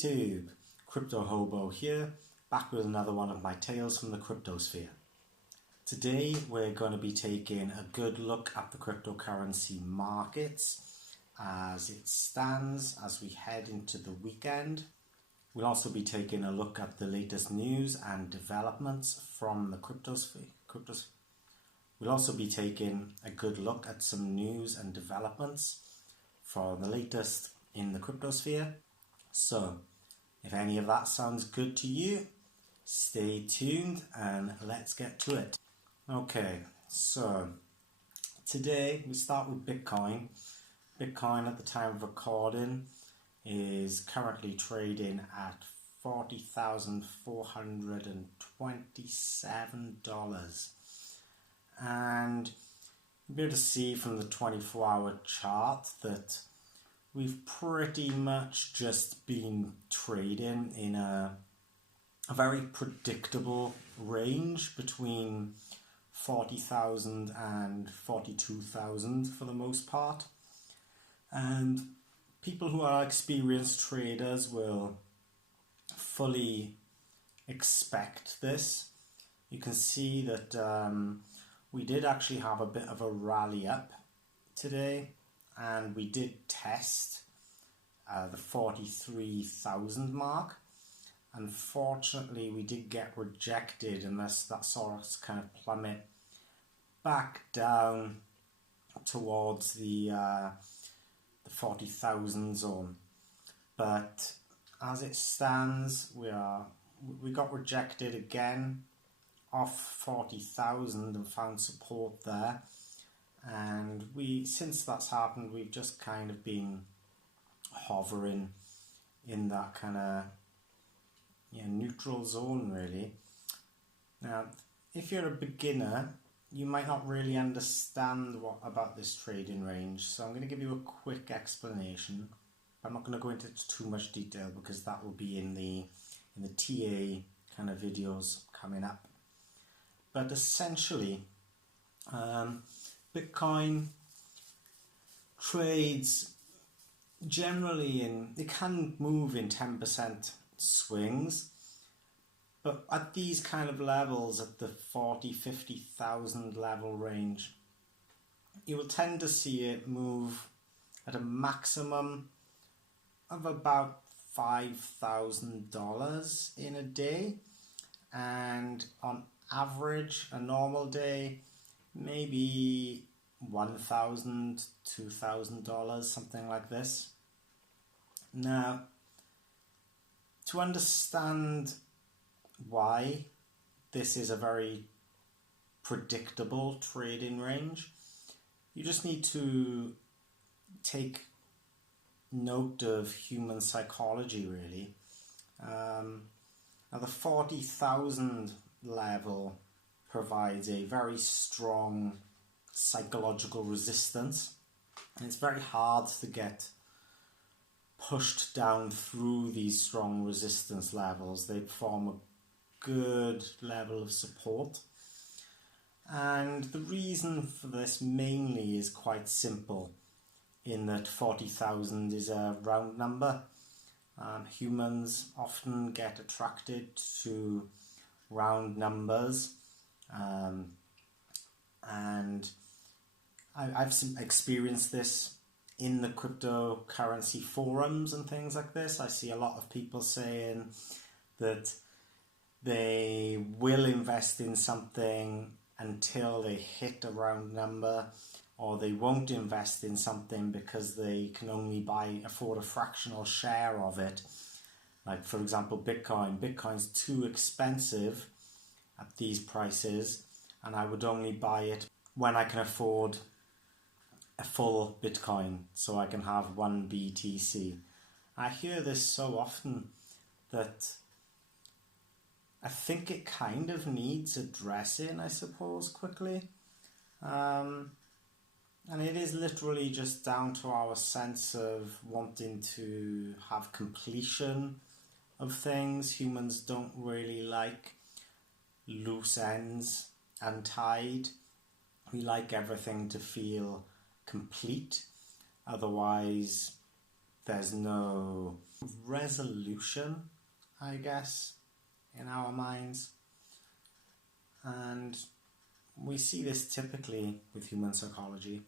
YouTube, Crypto Hobo here, back with another one of my tales from the cryptosphere. Today we're going to be taking a good look at the cryptocurrency markets as it stands as we head into the weekend. We'll also be taking a look at the latest news and developments from the cryptosphere. We'll also be taking a good look at some news and developments for the latest in the cryptosphere. So, if any of that sounds good to you, stay tuned and let's get to it. Okay, so today we start with Bitcoin. Bitcoin at the time of recording is currently trading at $40,427. And you'll be able to see from the 24-hour chart that we've pretty much just been trading in a very predictable range between 40,000 and 42,000 for the most part. And people who are experienced traders will fully expect this. You can see that we did actually have a bit of a rally up today, and we did test the 43,000 mark. Unfortunately, we did get rejected, and that saw us kind of plummet back down towards the 40,000 zone. But as it stands, we got rejected again off 40,000 and found support there. And since that's happened, we've just kind of been hovering in that kind of neutral zone, really. Now, if you're a beginner, you might not really understand about this trading range, so I'm going to give you a quick explanation. I'm not going to go into too much detail because that will be in the TA kind of videos coming up. But essentially, Bitcoin trades generally it can move in 10% swings, but at these kind of levels, at the 50,000 level range, you will tend to see it move at a maximum of about $5,000 in a day, and on average, a normal day, maybe $1,000, $2,000, something like this. Now, to understand why this is a very predictable trading range, you just need to take note of human psychology, really. Now, the 40,000 level provides a very strong psychological resistance, and it's very hard to get pushed down through these strong resistance levels. They form a good level of support, and the reason for this mainly is quite simple, in that 40,000 is a round number. Humans often get attracted to round numbers, and I've experienced this in the cryptocurrency forums and things like this. I see a lot of people saying that they will invest in something until they hit a round number, or they won't invest in something because they can only afford a fractional share of it. Like, for example, Bitcoin's too expensive at these prices, and I would only buy it when I can afford a full Bitcoin, so I can have one BTC. I hear this so often that I think it kind of needs addressing, I suppose, quickly. And it is literally just down to our sense of wanting to have completion of things. Humans don't really like loose ends untied. We like everything to feel complete. Otherwise, there's no resolution, I guess, in our minds. And we see this typically with human psychology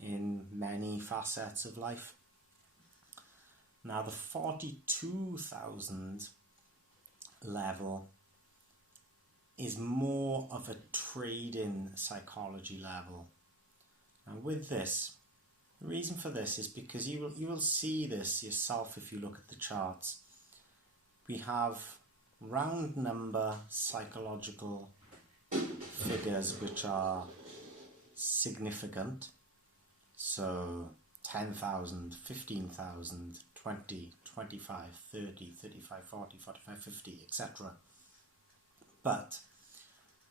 in many facets of life. Now, the 42,000 level is more of a trade-in psychology level. And with this, the reason for this is because you will see this yourself if you look at the charts. We have round number psychological figures which are significant. So 10,000, 15,000, 20, 25, 30, 35, 40, 45, 50, etc. But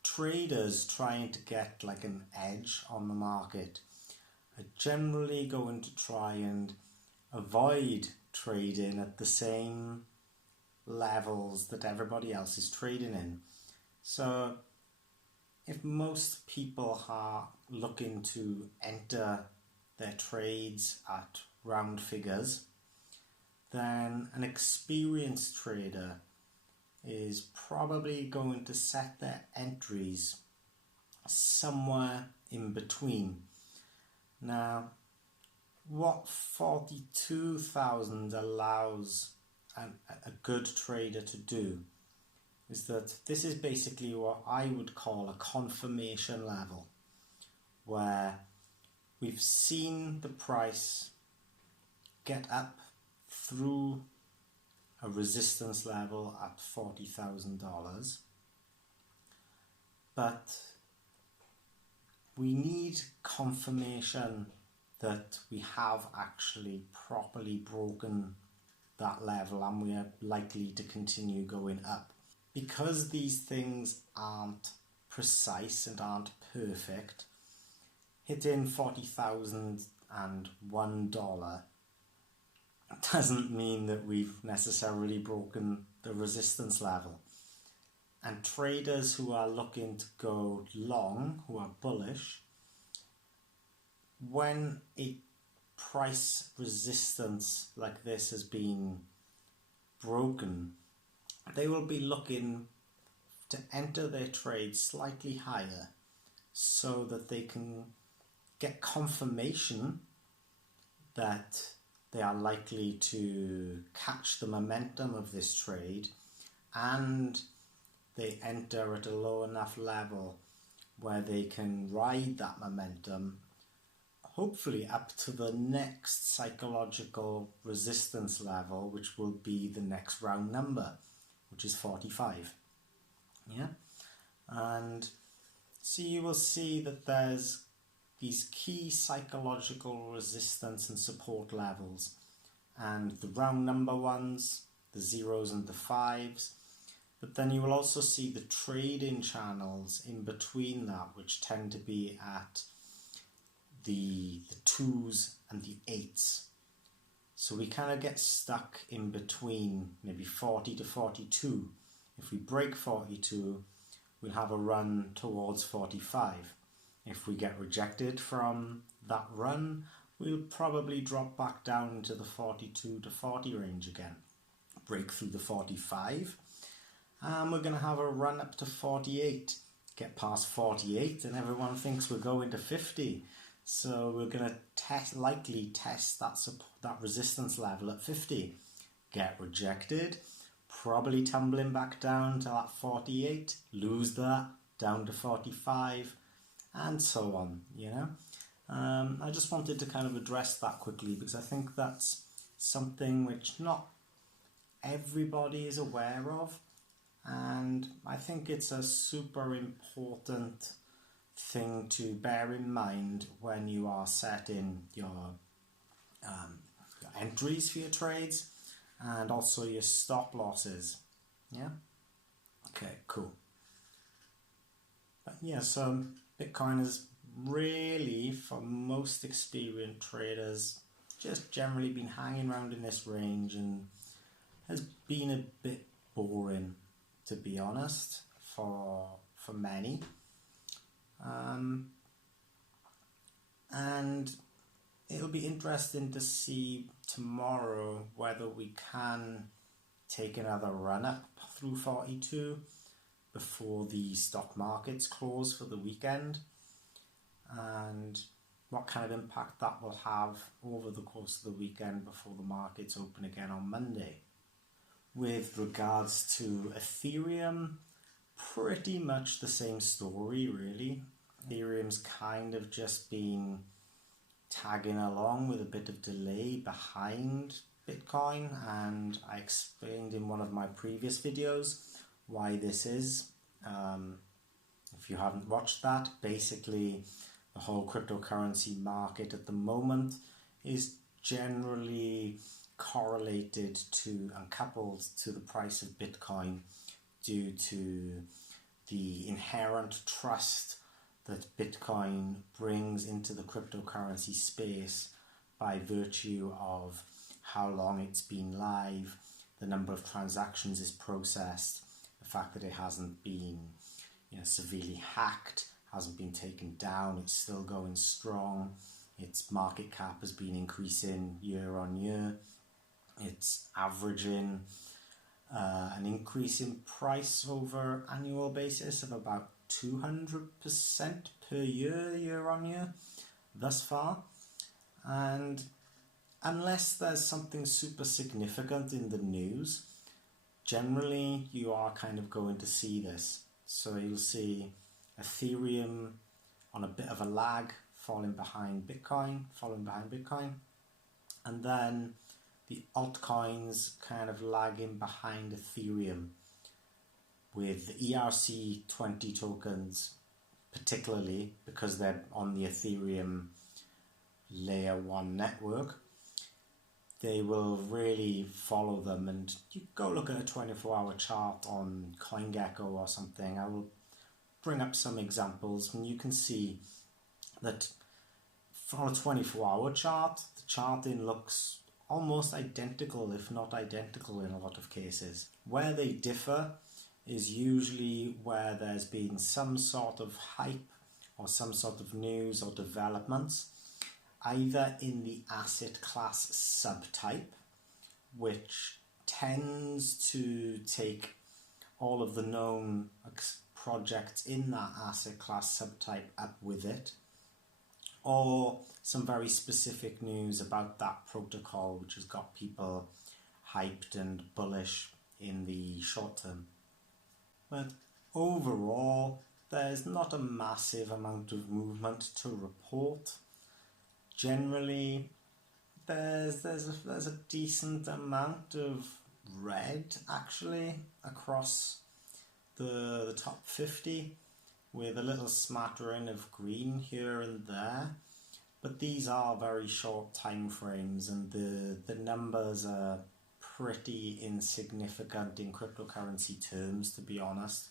traders trying to get like an edge on the market are generally going to try and avoid trading at the same levels that everybody else is trading in. So if most people are looking to enter their trades at round figures, then an experienced trader is probably going to set their entries somewhere in between. Now, what 42,000 allows a good trader to do is that this is basically what I would call a confirmation level, where we've seen the price get up through a resistance level at $40,000, but we need confirmation that we have actually properly broken that level and we are likely to continue going up. Because these things aren't precise and aren't perfect, hitting $40,001 doesn't mean that we've necessarily broken the resistance level. And traders who are looking to go long, who are bullish, when a price resistance like this has been broken, they will be looking to enter their trade slightly higher so that they can get confirmation that they are likely to catch the momentum of this trade, and they enter at a low enough level where they can ride that momentum, hopefully up to the next psychological resistance level, which will be the next round number, which is 45. Yeah, and so you will see that there's these key psychological resistance and support levels, and the round number ones, the zeros and the fives, but then you will also see the trade-in channels in between that, which tend to be at the twos and the eights. So we kind of get stuck in between maybe 40 to 42. If we break 42, we'll have a run towards 45. If we get rejected from that run, we'll probably drop back down into the 42 to 40 range again. Break through the 45, and we're going to have a run up to 48. Get past 48 and everyone thinks we're going to 50. So we're going to likely test that resistance level at 50. Get rejected, probably tumbling back down to that 48, lose that, down to 45, and so on, you know. I just wanted to kind of address that quickly because I think that's something which not everybody is aware of, and I think it's a super important thing to bear in mind when you are setting your entries for your trades and also your stop losses. Yeah? Okay, cool. But yeah, so Bitcoin is really, for most experienced traders, just generally been hanging around in this range and has been a bit boring, to be honest, for many. And it'll be interesting to see tomorrow whether we can take another run up through 42 before the stock markets close for the weekend, and what kind of impact that will have over the course of the weekend before the markets open again on Monday. With regards to Ethereum, pretty much the same story really. Ethereum's kind of just been tagging along with a bit of delay behind Bitcoin, and I explained in one of my previous videos why this is. If you haven't watched that, basically the whole cryptocurrency market at the moment is generally correlated to and coupled to the price of Bitcoin due to the inherent trust that Bitcoin brings into the cryptocurrency space by virtue of how long it's been live, the number of transactions it's processed, the fact that it hasn't been severely hacked, hasn't been taken down, it's still going strong, its market cap has been increasing year on year, it's averaging an increase in price over annual basis of about 200% per year on year thus far. And unless there's something super significant in the news, generally you are kind of going to see this. So you'll see Ethereum on a bit of a lag, following behind Bitcoin, and then the altcoins kind of lagging behind Ethereum, with the ERC20 tokens, particularly because they're on the Ethereum layer 1 network, they will really follow them. And you go look at a 24-hour chart on CoinGecko or something. I will bring up some examples, and you can see that on a 24-hour chart, the charting looks almost identical, if not identical in a lot of cases. Where they differ is usually where there's been some sort of hype or some sort of news or developments, either in the asset class subtype, which tends to take all of the known projects in that asset class subtype up with it, or some very specific news about that protocol which has got people hyped and bullish in the short term. But overall, there's not a massive amount of movement to report. Generally, there's a decent amount of red actually across the top 50, with a little smattering of green here and there, but these are very short time frames, and the numbers are pretty insignificant in cryptocurrency terms, to be honest,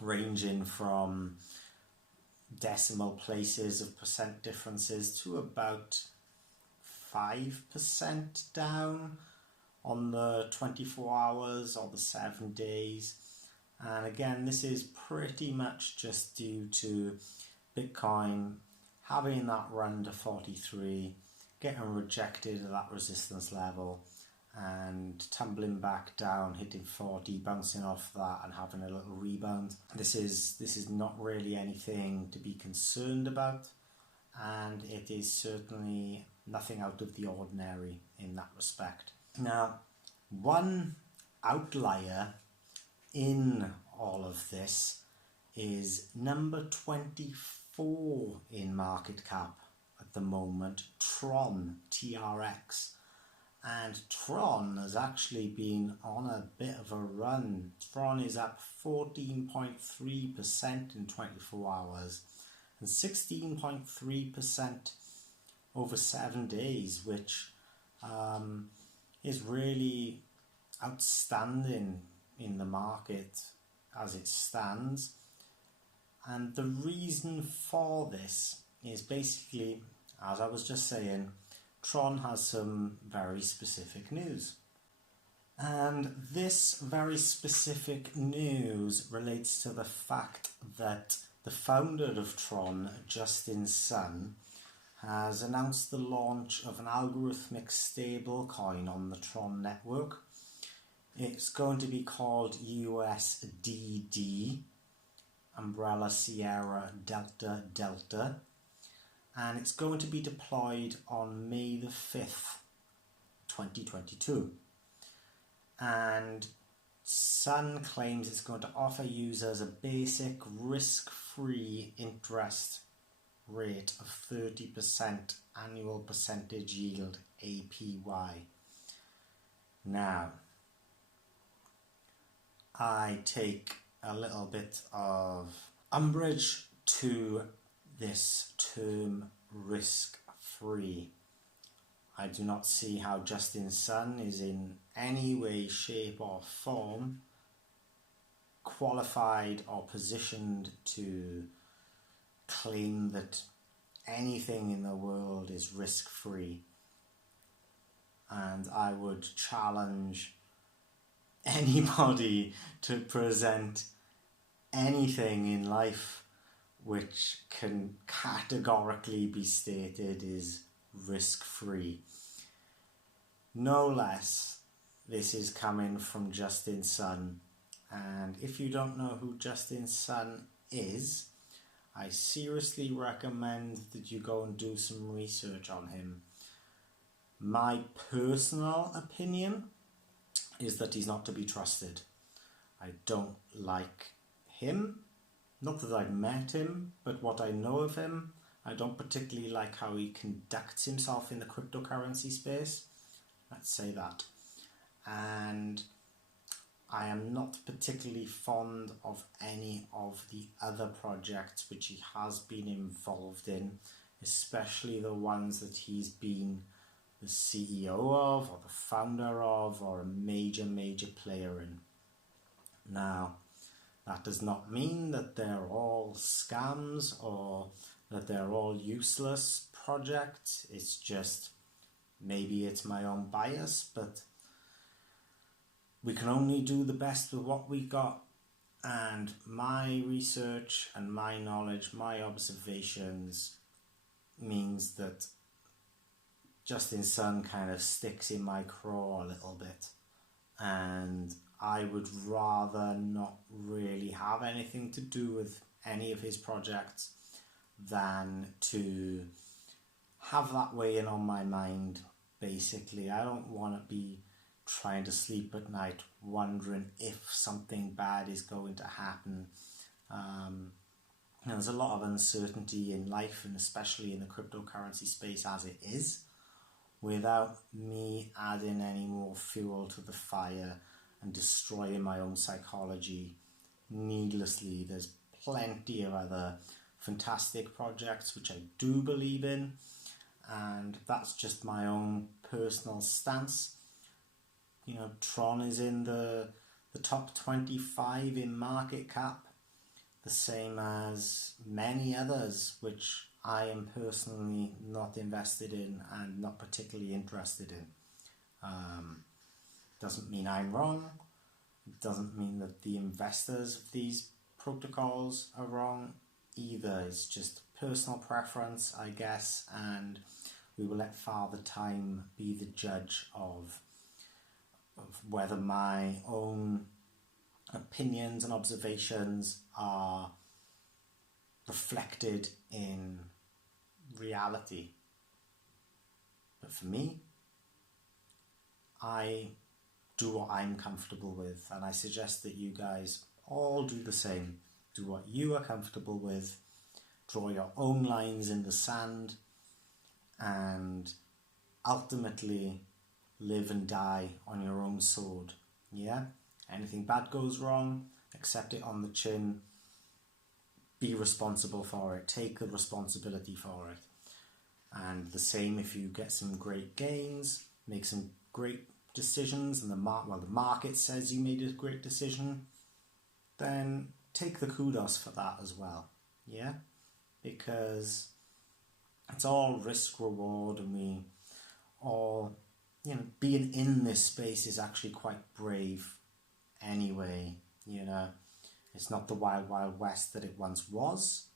ranging from decimal places of percent differences to about 5% down on the 24 hours or the 7 days. And again, this is pretty much just due to Bitcoin having that run to 43, getting rejected at that resistance level, and tumbling back down, hitting 40, bouncing off that and having a little rebound. This is not really anything to be concerned about, and it is certainly nothing out of the ordinary in that respect. Now, one outlier in all of this is number 24 in market cap at the moment, Tron, TRX. And Tron has actually been on a bit of a run. Tron is up 14.3% in 24 hours and 16.3% over 7 days, which is really outstanding in the market as it stands. And the reason for this is basically, as I was just saying, Tron has some very specific news. And this very specific news relates to the fact that the founder of Tron, Justin Sun, has announced the launch of an algorithmic stablecoin on the Tron network. It's going to be called USDD, Umbrella Sierra Delta Delta, and it's going to be deployed on May the 5th, 2022. And Sun claims it's going to offer users a basic risk-free interest rate of 30% annual percentage yield APY. Now, I take a little bit of umbrage to this term risk-free. I do not see how Justin Sun is in any way, shape or form qualified or positioned to claim that anything in the world is risk-free. And I would challenge anybody to present anything in life which can categorically be stated is risk-free. No less, this is coming from Justin Sun. And if you don't know who Justin Sun is, I seriously recommend that you go and do some research on him. My personal opinion is that he's not to be trusted. I don't like him. Not that I've met him, but what I know of him, I don't particularly like how he conducts himself in the cryptocurrency space. Let's say that. And I am not particularly fond of any of the other projects which he has been involved in, especially the ones that he's been the CEO of, or the founder of, or a major player in. Now, that does not mean that they're all scams or that they're all useless projects. It's just, maybe it's my own bias, but we can only do the best with what we got. And my research and my knowledge, my observations means that Justin Sun kind of sticks in my craw a little bit. And I would rather not really have anything to do with any of his projects than to have that weighing on my mind, basically. I don't want to be trying to sleep at night wondering if something bad is going to happen. There's a lot of uncertainty in life, and especially in the cryptocurrency space as it is, without me adding any more fuel to the fire and destroying my own psychology needlessly. There's plenty of other fantastic projects which I do believe in, and that's just my own personal stance. You know, Tron is in the top 25 in market cap, the same as many others which I am personally not invested in and not particularly interested in. Doesn't mean I'm wrong. It doesn't mean that the investors of these protocols are wrong either. It's just personal preference, I guess, and we will let Father Time be the judge of whether my own opinions and observations are reflected in reality. But for me, I do what I'm comfortable with, and I suggest that you guys all do the same. Do what you are comfortable with, draw your own lines in the sand, and ultimately live and die on your own sword. Yeah? Anything bad goes wrong, accept it on the chin, be responsible for it, take the responsibility for it. And the same if you get some great gains, make some great decisions, and the market says you made a great decision, then take the kudos for that as well. Yeah? Because it's all risk reward, and we all, being in this space is actually quite brave anyway. It's not the wild west that it once was,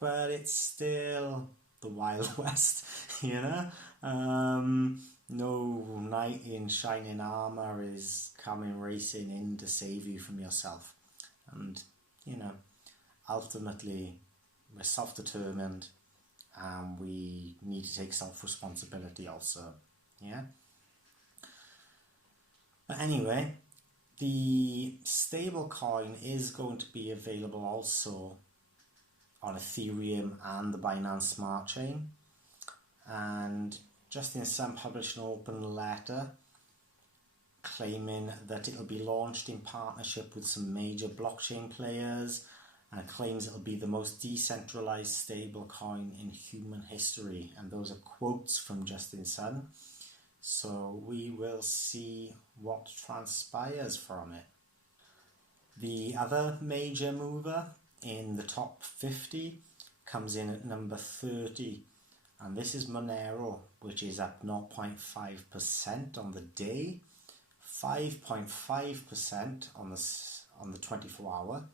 but it's still the Wild West, you know. No knight in shining armor is coming racing in to save you from yourself. And, you know, ultimately, we're self-determined and we need to take self-responsibility also, yeah? But anyway, the stablecoin is going to be available also on Ethereum and the Binance Smart Chain. And Justin Sun published an open letter claiming that it'll be launched in partnership with some major blockchain players, and claims it'll be the most decentralized stablecoin in human history. And those are quotes from Justin Sun. So we will see what transpires from it. The other major mover in the top 50 comes in at number 30, and this is Monero, which is up 0.5% on the day, 5.5% on the 24-hour,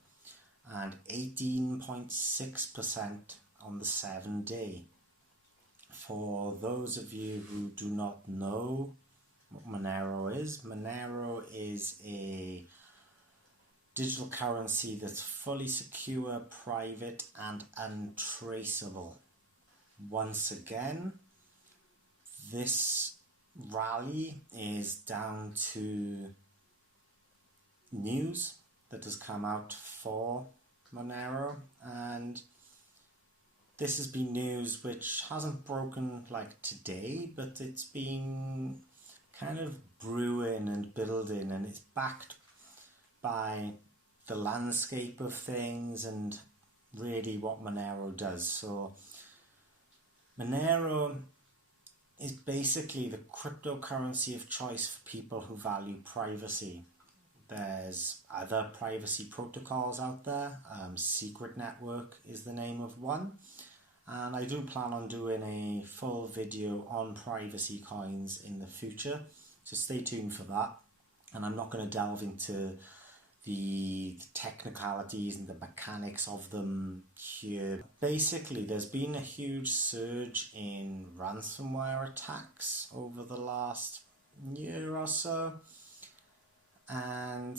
and 18.6% on the 7-day. For those of you who do not know what Monero is a digital currency that's fully secure, private, and untraceable. Once again, this rally is down to news that has come out for Monero, and this has been news which hasn't broken like today, but it's been kind of brewing and building, and it's backed by the landscape of things and really what Monero does. So Monero is basically the cryptocurrency of choice for people who value privacy. There's other privacy protocols out there. Secret Network is the name of one. And I do plan on doing a full video on privacy coins in the future. So stay tuned for that. And I'm not going to delve into the technicalities and the mechanics of them here. Basically, there's been a huge surge in ransomware attacks over the last year or so, and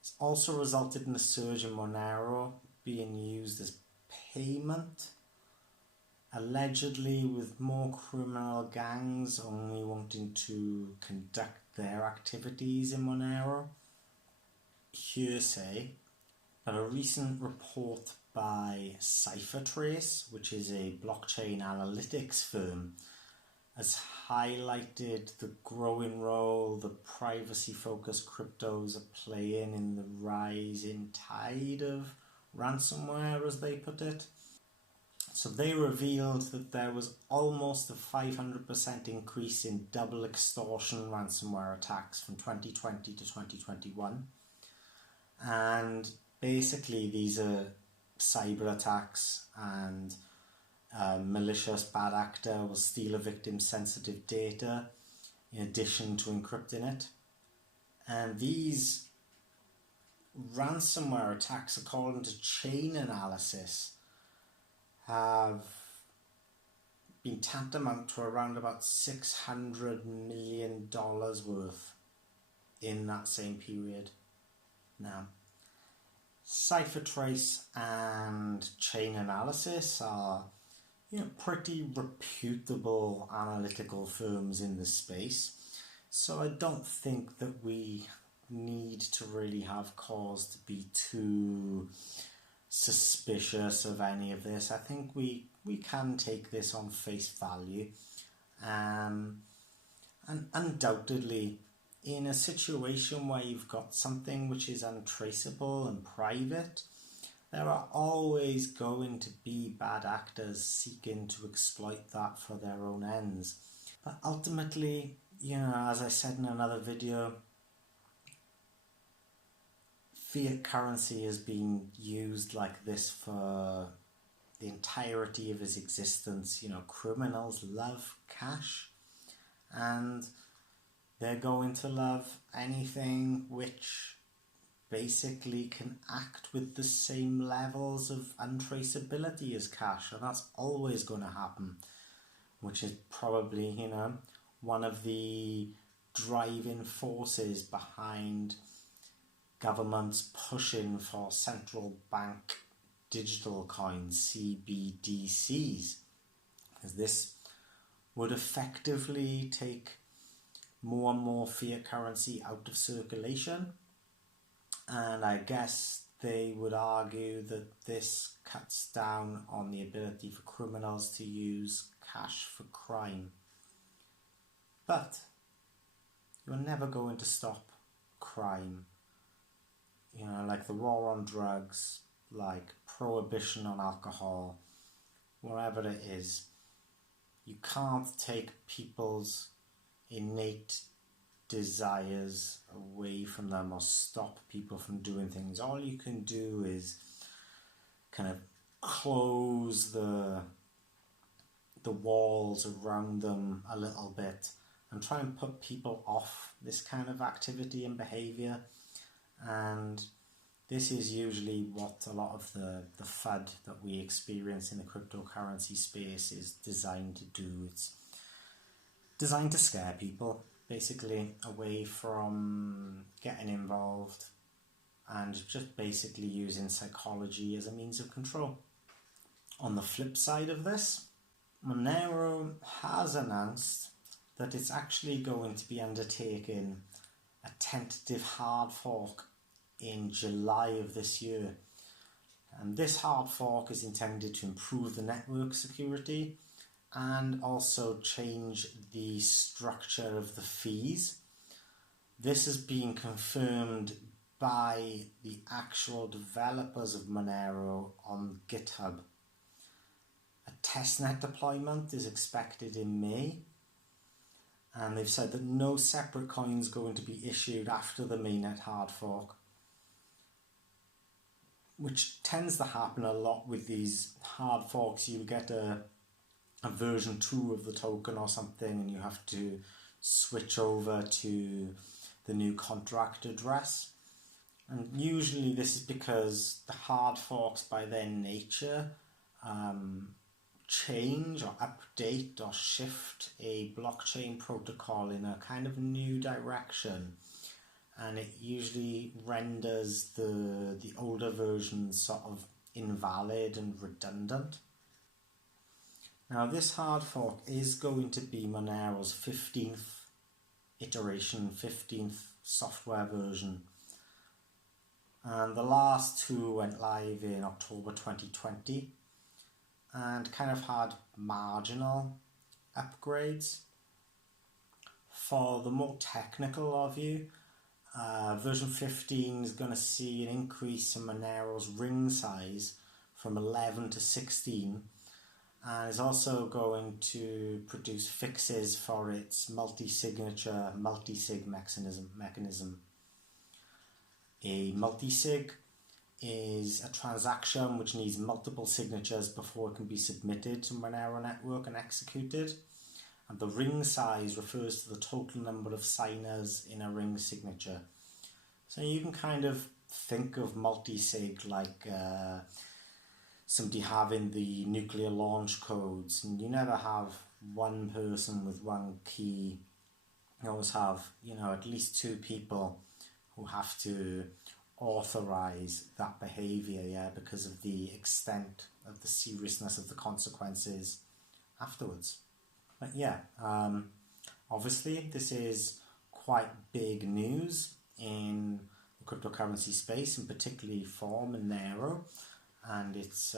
it's also resulted in a surge in Monero being used as payment, allegedly with more criminal gangs only wanting to conduct their activities in Monero. Hearsay, but a recent report by CipherTrace, which is a blockchain analytics firm, has highlighted the growing role the privacy-focused cryptos are playing in the rising tide of ransomware, as they put it. So they revealed that there was almost a 500% increase in double extortion ransomware attacks from 2020 to 2021. And basically these are cyber attacks, and a malicious bad actor will steal a victim's sensitive data in addition to encrypting it. And these ransomware attacks, according to chain analysis, have been tantamount to around about $600 million worth in that same period. Now, CipherTrace and Chain Analysis are, pretty reputable analytical firms in this space. So I don't think that we need to really have cause to be too suspicious of any of this. I think we can take this on face value. And undoubtedly, in a situation where you've got something which is untraceable and private, there are always going to be bad actors seeking to exploit that for their own ends. But ultimately, as I said in another video, fiat currency has been used like this for the entirety of its existence. Criminals love cash, and they're going to love anything which basically can act with the same levels of untraceability as cash, and that's always going to happen, which is probably, one of the driving forces behind governments pushing for central bank digital coins, CBDCs, because this would effectively take more and more fiat currency out of circulation. And I guess they would argue that this cuts down on the ability for criminals to use cash for crime. But you're never going to stop crime. Like the war on drugs, like prohibition on alcohol, whatever it is. You can't take people's innate desires away from them or stop people from doing things. All you can do is kind of close the walls around them a little bit and try and put people off this kind of activity and behavior. And this is usually what a lot of the FUD that we experience in the cryptocurrency space is designed to do. It's designed to scare people, basically, away from getting involved and just basically using psychology as a means of control. On the flip side of this, Monero has announced that it's actually going to be undertaking a tentative hard fork in July of this year. And this hard fork is intended to improve the network security and also change the structure of the fees. This has been confirmed by the actual developers of Monero on GitHub. A testnet deployment is expected in May, and they've said that no separate coins going to be issued after the mainnet hard fork, which tends to happen a lot with these hard forks. You get a version 2 of the token or something, and you have to switch over to the new contract address. And usually this is because the hard forks by their nature change or update or shift a blockchain protocol in a kind of new direction, and it usually renders the older versions sort of invalid and redundant. Now this hard fork is going to be Monero's 15th iteration, 15th software version, and the last two went live in October 2020 and kind of had marginal upgrades. For the more technical of you, version 15 is going to see an increase in Monero's ring size from 11 to 16, and is also going to produce fixes for its multi-signature multi-sig mechanism. A multi-sig is a transaction which needs multiple signatures before it can be submitted to Monero network and executed. And the ring size refers to the total number of signers in a ring signature. So you can kind of think of multi-sig like somebody having the nuclear launch codes, and you never have one person with one key. You always have, at least two people who have to authorize that behavior, because of the extent of the seriousness of the consequences afterwards. But obviously this is quite big news in the cryptocurrency space, and particularly for Monero and its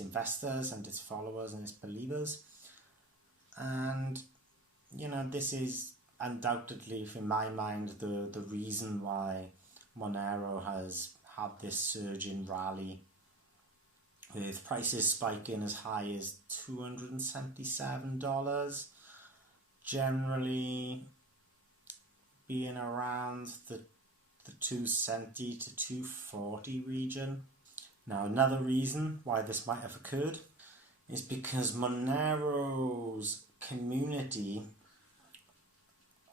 investors and its followers and its believers. And this is undoubtedly, in my mind, the reason why Monero has had this surge in rally, with prices spiking as high as $277, generally being around the 270 to 240 region. Now, another reason why this might have occurred is because Monero's community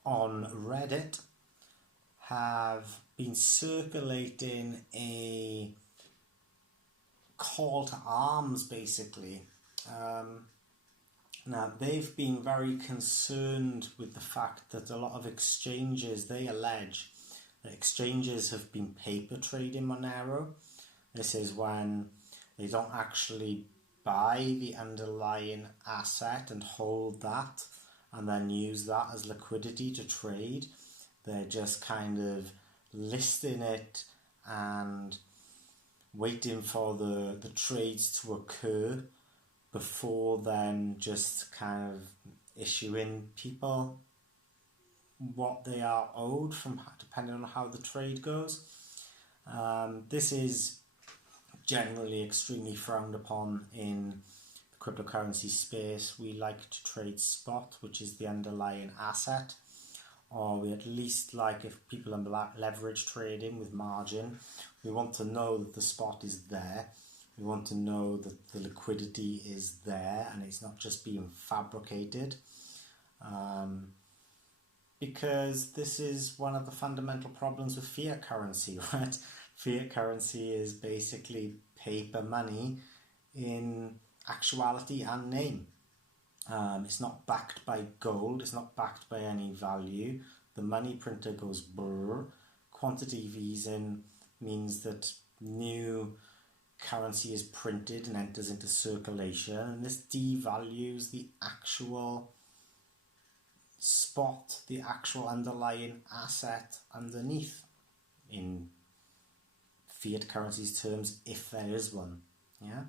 on Reddit have been circulating a call to arms, basically. Now, they've been very concerned with the fact that a lot of exchanges, they allege that exchanges have been paper trading Monero. This is when they don't actually buy the underlying asset and hold that and then use that as liquidity to trade. They're just kind of listing it and waiting for the trades to occur before then just kind of issuing people what they are owed from depending on how the trade goes. This is generally extremely frowned upon in the cryptocurrency space. We like to trade spot, which is the underlying asset, or we at least like, if people are leverage trading with margin, we want to know that the spot is there. We want to know that the liquidity is there and it's not just being fabricated. Because this is one of the fundamental problems with fiat currency, right? Fiat currency is basically paper money in actuality and name. It's not backed by gold, it's not backed by any value. The money printer goes brr. Quantitative easing means that new currency is printed and enters into circulation, and this devalues the actual spot, the actual underlying asset underneath, in fiat currency's terms, if there is one. Yeah.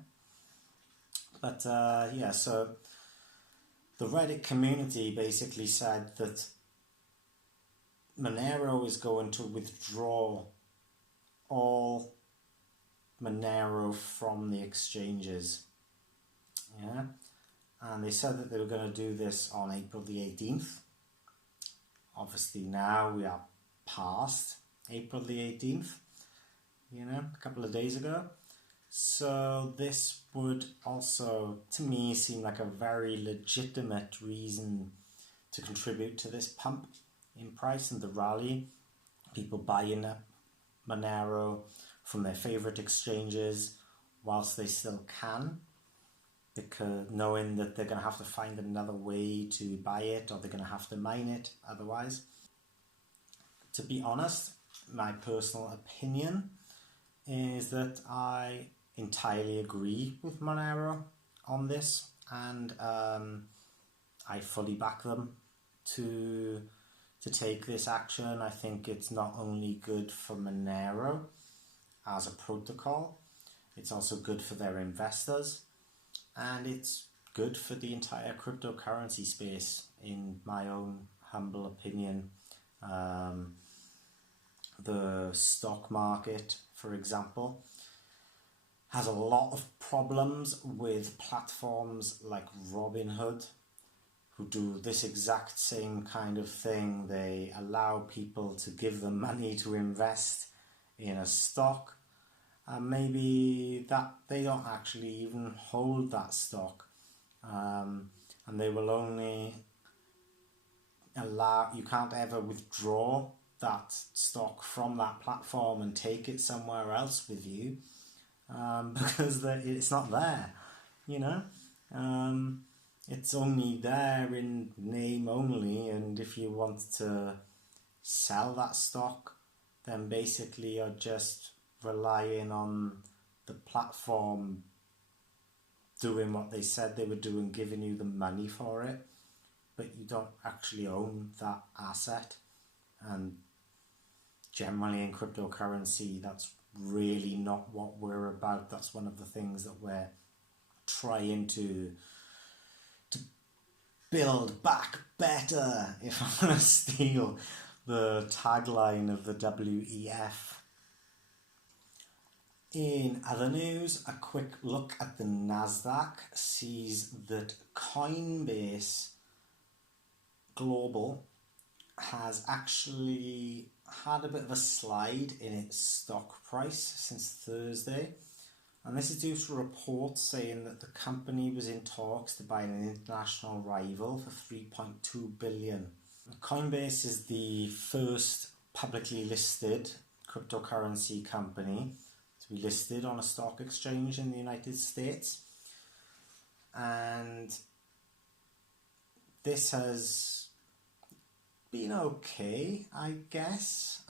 But so the Reddit community basically said that Monero is going to withdraw all Monero from the exchanges. Yeah. And they said that they were going to do this on April the 18th. Obviously now we are past April the 18th, a couple of days ago. So this would also, to me, seem like a very legitimate reason to contribute to this pump in price and the rally. People buying up Monero from their favourite exchanges whilst they still can, because knowing that they're going to have to find another way to buy it, or they're going to have to mine it otherwise. To be honest, my personal opinion is that I entirely agree with Monero on this, and I fully back them to take this action. I think it's not only good for Monero as a protocol, it's also good for their investors, and it's good for the entire cryptocurrency space, in my own humble opinion. The stock market, for example, has a lot of problems with platforms like Robinhood, who do this exact same kind of thing. They allow people to give them money to invest in a stock, and maybe that they don't actually even hold that stock, and they will only allow, you can't ever withdraw that stock from that platform and take it somewhere else with you, because it's not there, it's only there in name only, and if you want to sell that stock, then basically you're just relying on the platform doing what they said they were doing, giving you the money for it, but you don't actually own that asset. And generally in cryptocurrency, that's really not what we're about. That's one of the things that we're trying to build back better, if I want to steal the tagline of the WEF. In other news, a quick look at the Nasdaq sees that Coinbase Global has actually had a bit of a slide in its stock price since Thursday, and this is due to reports saying that the company was in talks to buy an international rival for $3.2 billion. Coinbase is the first publicly listed cryptocurrency company to be listed on a stock exchange in the United States. And this has been okay, I guess.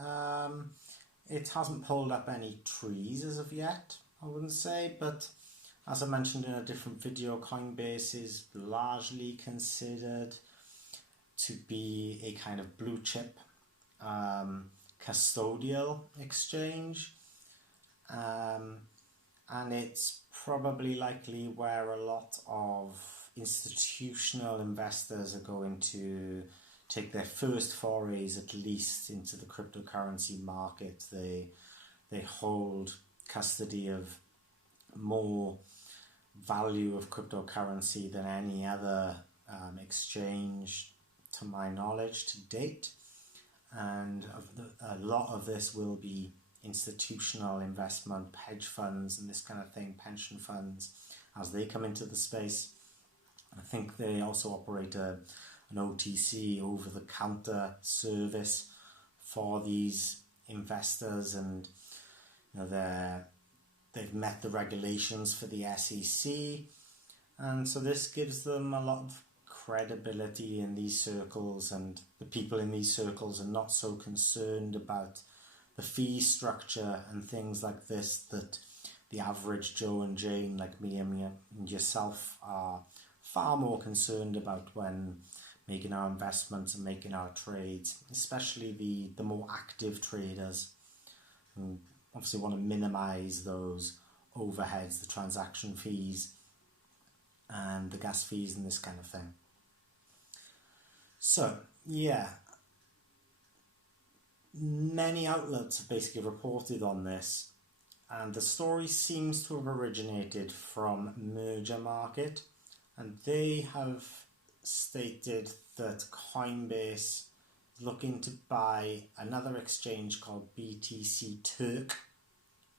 It hasn't pulled up any trees as of yet, I wouldn't say, but as I mentioned in a different video, Coinbase is largely considered to be a kind of blue chip custodial exchange, and it's probably likely where a lot of institutional investors are going to take their first forays, at least into the cryptocurrency market. They hold custody of more value of cryptocurrency than any other exchange, to my knowledge, to date. And a lot of this will be institutional investment, hedge funds and this kind of thing, pension funds, as they come into the space. I think they also operate an OTC, over-the-counter service for these investors, and they've met the regulations for the SEC, and so this gives them a lot of credibility in these circles, and the people in these circles are not so concerned about the fee structure and things like this that the average Joe and Jane like me and yourself are far more concerned about when making our investments and making our trades, especially the more active traders who obviously want to minimize those overheads, the transaction fees and the gas fees and this kind of thing. So yeah, many outlets have basically reported on this, and the story seems to have originated from Merger Market, and they have stated that Coinbase is looking to buy another exchange called BTC Turk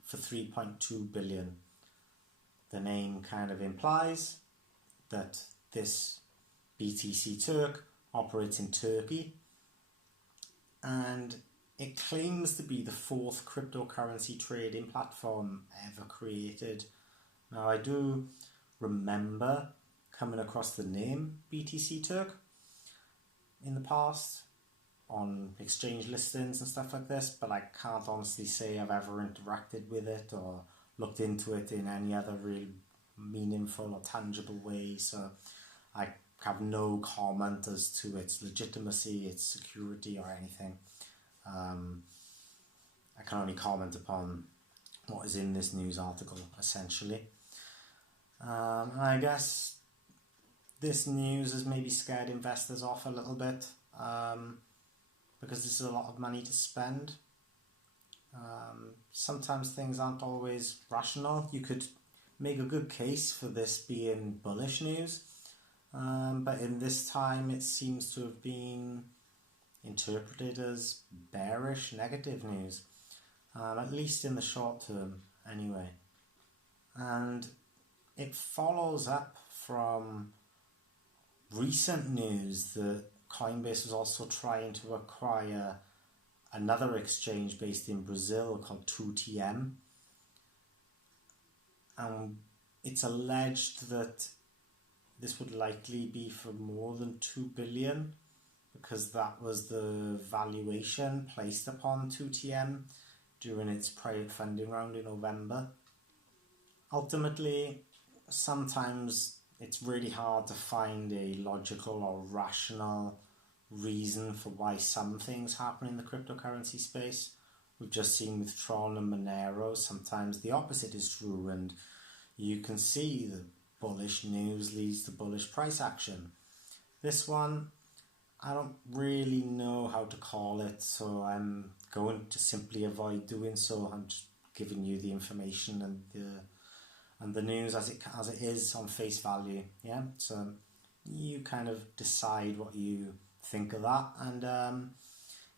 for 3.2 billion. The name kind of implies that this BTC Turk operates in Turkey, and it claims to be the fourth cryptocurrency trading platform ever created. Now, I do remember coming across the name BTC Turk in the past on exchange listings and stuff like this, but I can't honestly say I've ever interacted with it or looked into it in any other real meaningful or tangible way, so I have no comment as to its legitimacy, its security or anything. I can only comment upon what is in this news article, essentially. I guess this news has maybe scared investors off a little bit, because this is a lot of money to spend. Sometimes things aren't always rational. You could make a good case for this being bullish news, but in this time it seems to have been interpreted as bearish, negative news, at least in the short term anyway. And it follows up from recent news that Coinbase was also trying to acquire another exchange based in Brazil called 2TM, and it's alleged that this would likely be for more than 2 billion, because that was the valuation placed upon 2TM during its private funding round in November. Ultimately, sometimes it's really hard to find a logical or rational reason for why some things happen in the cryptocurrency space. We've just seen with Tron and Monero, sometimes the opposite is true, and you can see the bullish news leads to bullish price action. This one, I don't really know how to call it, so I'm going to simply avoid doing so. I'm just giving you the information and the news as it is on face value. Yeah, so you kind of decide what you think of that, and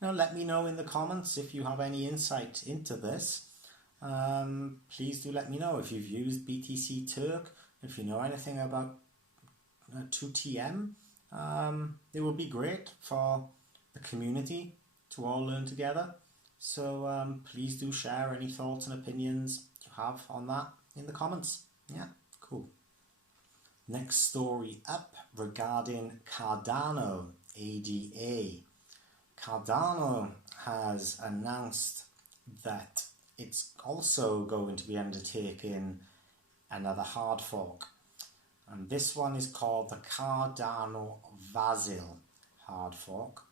let me know in the comments if you have any insight into this. Please do let me know if you've used BTC Turk, if you know anything about 2TM. It would be great for the community to all learn together. So please do share any thoughts and opinions you have on that in the comments. Yeah, cool. Next story up regarding Cardano, ADA. Cardano has announced that it's also going to be undertaking another hard fork. And this one is called the Cardano Vasil hard fork.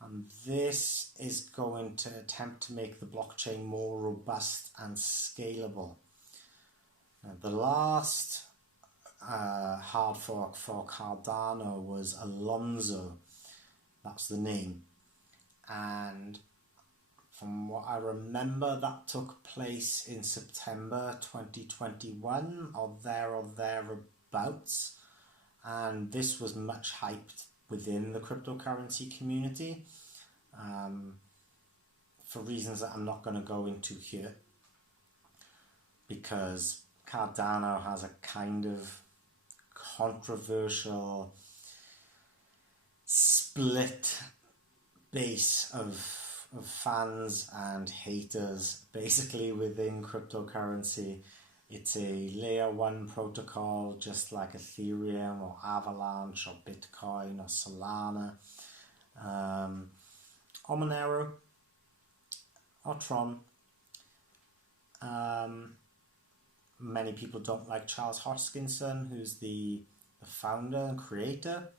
And this is going to attempt to make the blockchain more robust and scalable. Now, the last hard fork for Cardano was Alonso. That's the name. And from what I remember, that took place in September 2021 or thereabouts. And this was much hyped within the cryptocurrency community for reasons that I'm not going to go into here, because Cardano has a kind of controversial split base of fans and haters basically within cryptocurrency. It's a layer 1 protocol, just like Ethereum or Avalanche or Bitcoin or Solana, or Monero or Tron. Many people don't like Charles Hoskinson, who's the founder and creator.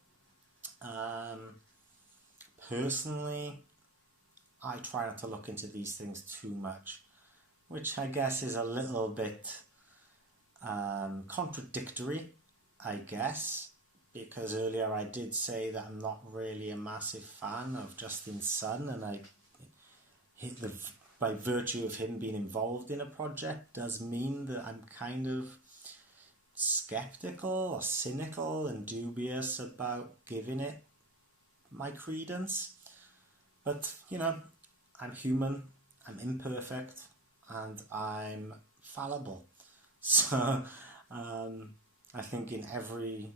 Personally, I try not to look into these things too much, which I guess is a little bit contradictory, I guess, because earlier I did say that I'm not really a massive fan of Justin's son, and by virtue of him being involved in a project does mean that I'm kind of skeptical or cynical and dubious about giving it my credence. But, you know, I'm human, I'm imperfect, and I'm fallible. So I think in every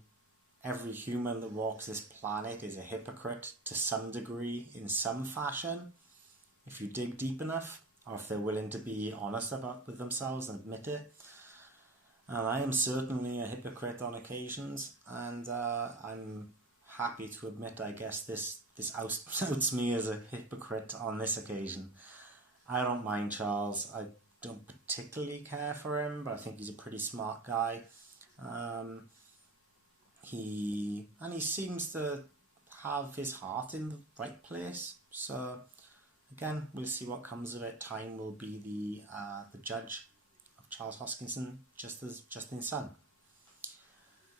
human that walks this planet is a hypocrite to some degree, in some fashion, if you dig deep enough, or if they're willing to be honest with themselves and admit it. And I am certainly a hypocrite on occasions, and I'm happy to admit, I guess, this outs me as a hypocrite on this occasion. I don't mind Charles. I don't particularly care for him, but I think he's a pretty smart guy. He seems to have his heart in the right place. So again, we'll see what comes of it. Time will be the judge of Charles Hoskinson, just as Justin's son.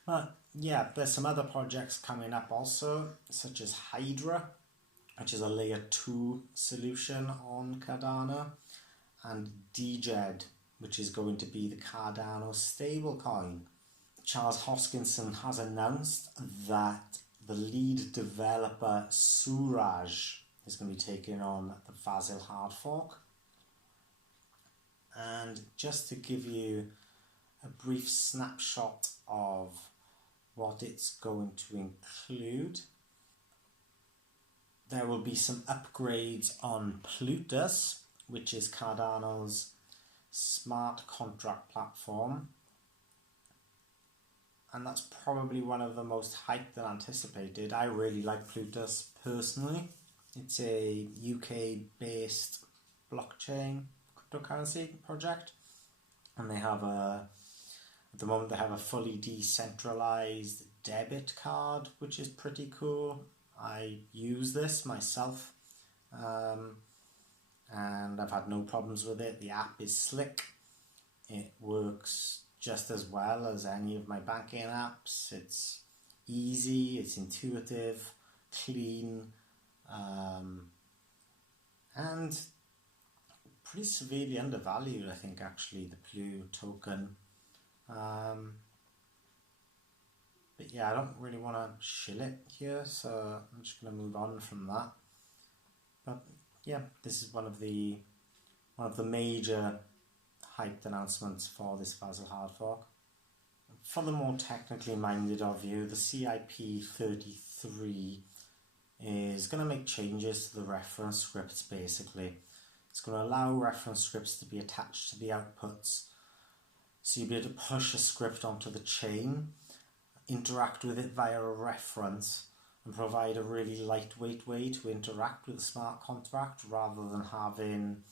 But yeah, there's some other projects coming up also, such as Hydra, which is a layer 2 solution on Cardano, and DJED, which is going to be the Cardano stablecoin. Charles Hoskinson has announced that the lead developer Suraj is going to be taking on the Vasil hard fork. And just to give you a brief snapshot of what it's going to include, there will be some upgrades on Plutus, which is Cardano's smart contract platform, and that's probably one of the most hyped and anticipated. I really like Plutus personally. It's a UK-based blockchain cryptocurrency project, and they have at the moment they have a fully decentralized debit card, which is pretty cool. I use this myself, and I've had no problems with it. The app is slick. It works just as well as any of my banking apps. It's easy, it's intuitive, clean, and pretty severely undervalued, I think, actually, the Plu token. But yeah, I don't really want to shill it here, so I'm just going to move on from that. But yeah, this is one of the major hyped announcements for this Vasil hard fork. For the more technically minded of you, the CIP33 is going to make changes to the reference scripts basically. It's going to allow reference scripts to be attached to the outputs. So you'll be able to push a script onto the chain, interact with it via a reference, and provide a really lightweight way to interact with the smart contract rather than having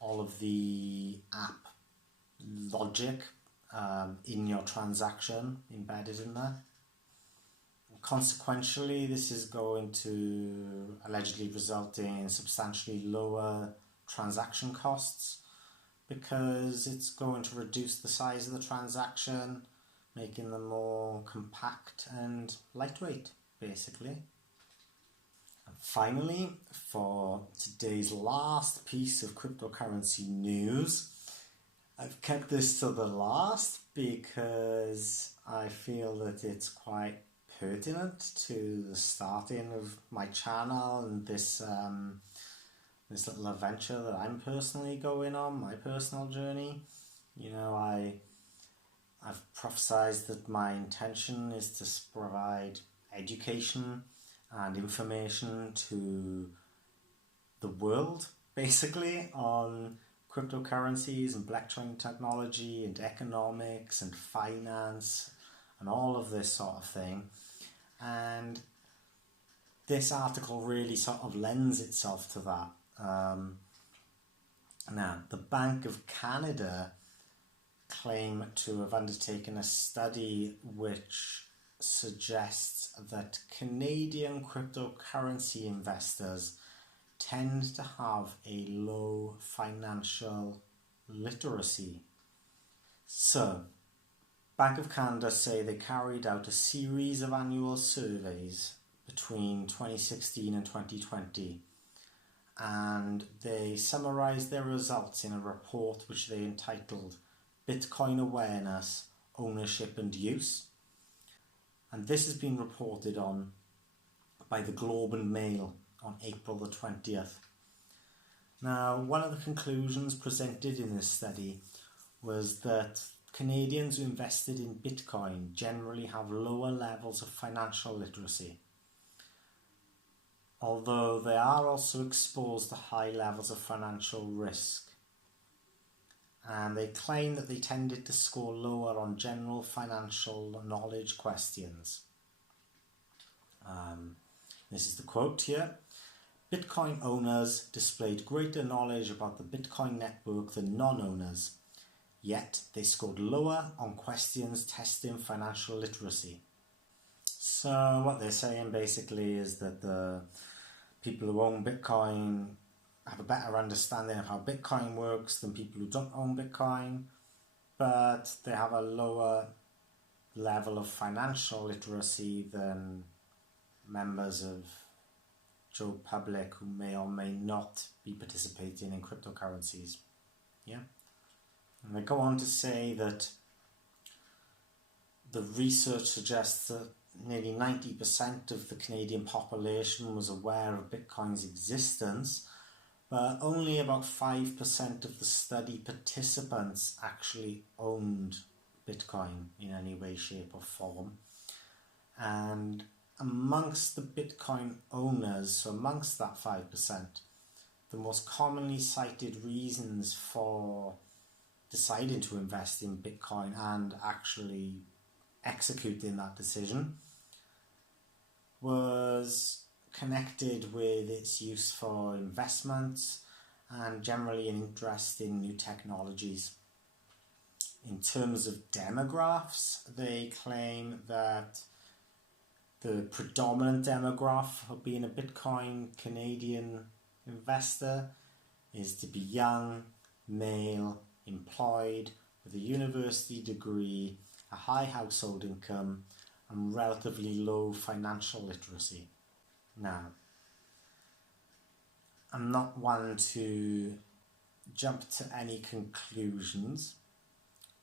all of the app logic in your transaction embedded in there. Consequentially, this is going to allegedly result in substantially lower transaction costs because it's going to reduce the size of the transaction, making them more compact and lightweight, basically. And finally, for today's last piece of cryptocurrency news, I've kept this to the last because I feel that it's quite pertinent to the starting of my channel and this this little adventure that I'm personally going on, my personal journey. You know, I've prophesized that my intention is to provide education and information to the world, basically, on cryptocurrencies and blockchain technology and economics and finance and all of this sort of thing. And this article really sort of lends itself to that. Now, the Bank of Canada claim to have undertaken a study which suggests that Canadian cryptocurrency investors tend to have a low financial literacy. So, Bank of Canada say they carried out a series of annual surveys between 2016 and 2020, and they summarised their results in a report which they entitled Bitcoin Awareness, Ownership and Use. And this has been reported on by the Globe and Mail on April the 20th. Now, one of the conclusions presented in this study was that Canadians who invested in Bitcoin generally have lower levels of financial literacy, although they are also exposed to high levels of financial risk. And they claim that they tended to score lower on general financial knowledge questions. This is the quote here. Bitcoin owners displayed greater knowledge about the Bitcoin network than non-owners, yet they scored lower on questions testing financial literacy. So what they're saying basically is that the people who own Bitcoin have a better understanding of how Bitcoin works than people who don't own Bitcoin, but they have a lower level of financial literacy than members of Joe public who may or may not be participating in cryptocurrencies. Yeah. And they go on to say that the research suggests that nearly 90% of the Canadian population was aware of Bitcoin's existence, but only about 5% of the study participants actually owned Bitcoin in any way, shape or form. And amongst the Bitcoin owners, so amongst that 5%, the most commonly cited reasons for deciding to invest in Bitcoin and actually executing that decision was connected with its use for investments and generally an interest in new technologies. In terms of demographics, they claim that the predominant demographic of being a Bitcoin Canadian investor is to be young, male, employed, with a university degree, a high household income, and relatively low financial literacy. Now, I'm not one to jump to any conclusions,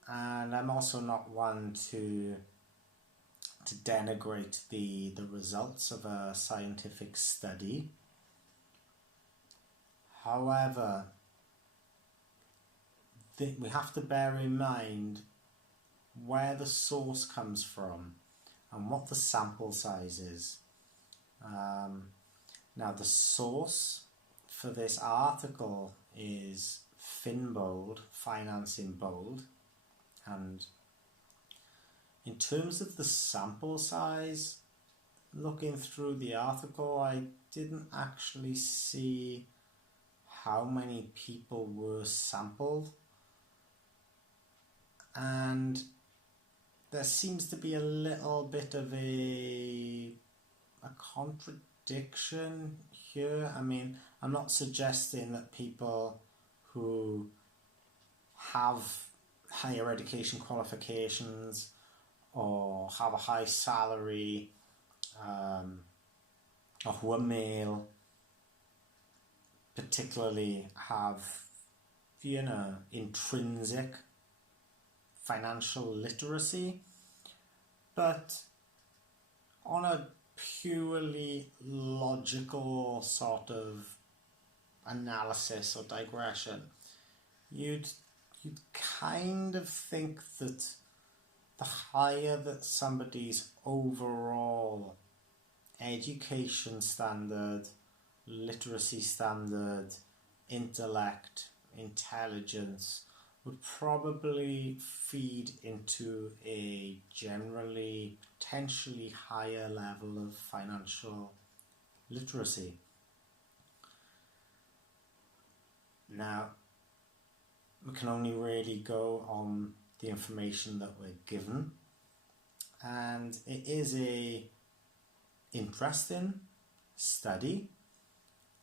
and I'm also not one to denigrate the results of a scientific study. However, we have to bear in mind where the source comes from and what the sample size is. Now the source for this article is Finbold, Finance in Bold, and in terms of the sample size, looking through the article, I didn't actually see how many people were sampled, and there seems to be a little bit of a contradiction here. I mean, I'm not suggesting that people who have higher education qualifications or have a high salary or who are male particularly have, you know, intrinsic financial literacy, but on a purely logical sort of analysis or digression, you'd kind of think that the higher that somebody's overall education standard, literacy standard, intellect, intelligence would probably feed into a generally potentially higher level of financial literacy. Now, we can only really go on the information that we're given, and it is a interesting study,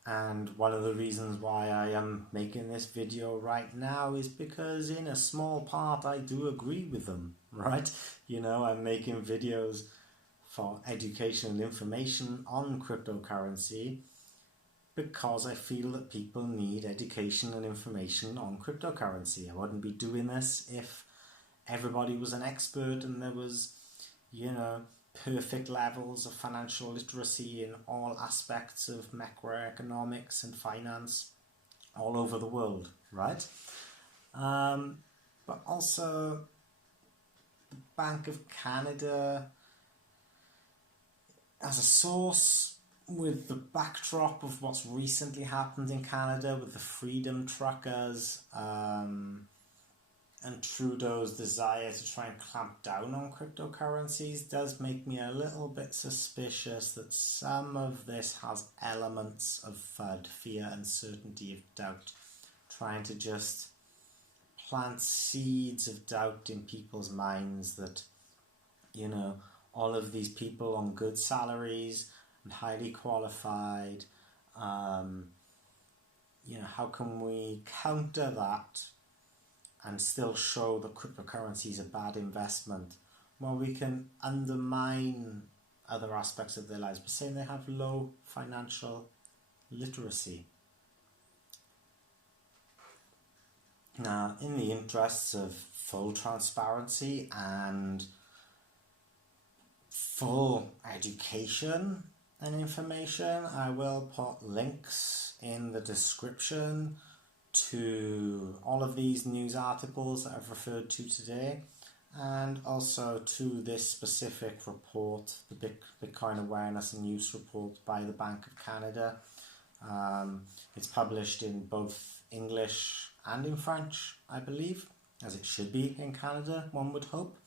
and one of the reasons why I am making this video right now is because in a small part I do agree with them, right? You know, I'm making videos for education and information on cryptocurrency because I feel that people need education and information on cryptocurrency. I wouldn't be doing this if everybody was an expert and there was, you know, perfect levels of financial literacy in all aspects of macroeconomics and finance all over the world, right? But also, the Bank of Canada as a source, with the backdrop of what's recently happened in Canada with the Freedom Truckers, and Trudeau's desire to try and clamp down on cryptocurrencies, does make me a little bit suspicious that some of this has elements of FUD, fear, uncertainty, of doubt, trying to just plant seeds of doubt in people's minds that, you know, all of these people on good salaries and highly qualified, you know, how can we counter that and still show that cryptocurrency is a bad investment? Well, we can undermine other aspects of their lives by saying they have low financial literacy. Now, in the interests of full transparency and full education and information, I will put links in the description to all of these news articles that I've referred to today, and also to this specific report, the Bitcoin Awareness and Use Report by the Bank of Canada. It's published in both English and in French, I believe, as it should be in Canada, one would hope.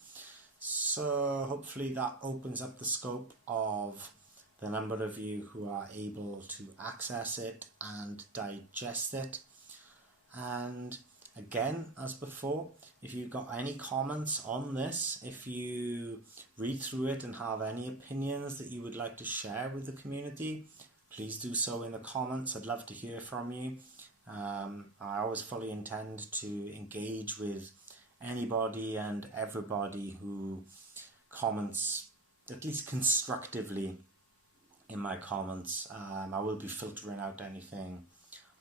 So hopefully that opens up the scope of the number of you who are able to access it and digest it. And again, as before, if you've got any comments on this, if you read through it and have any opinions that you would like to share with the community, please do so in the comments. I'd love to hear from you. I always fully intend to engage with anybody and everybody who comments, at least constructively, in my comments. I will be filtering out anything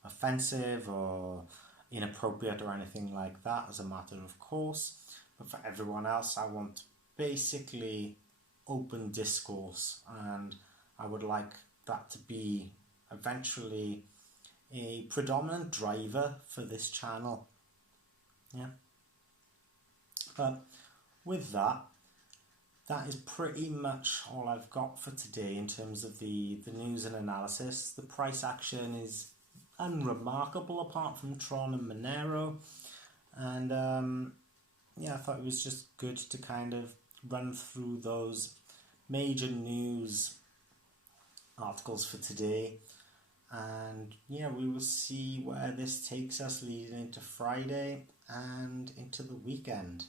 offensive or inappropriate or anything like that as a matter of course, but for everyone else I want basically open discourse, and I would like that to be eventually a predominant driver for this channel. Yeah. But with that, that is pretty much all I've got for today in terms of the news and analysis. The price action is unremarkable apart from Tron and Monero. And yeah, I thought it was just good to kind of run through those major news articles for today. And yeah, we will see where this takes us leading into Friday and into the weekend.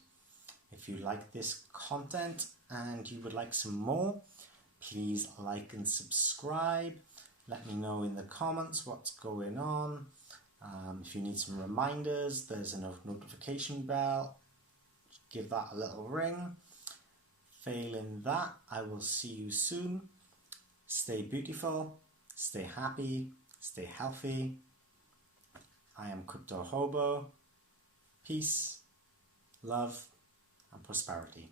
If you like this content and you would like some more, please like and subscribe. Let me know in the comments what's going on. If you need some reminders, there's a notification bell. Give that a little ring. Failing that, I will see you soon. Stay beautiful, stay happy, stay healthy. I am Crypto Hobo. Peace, love, and prosperity.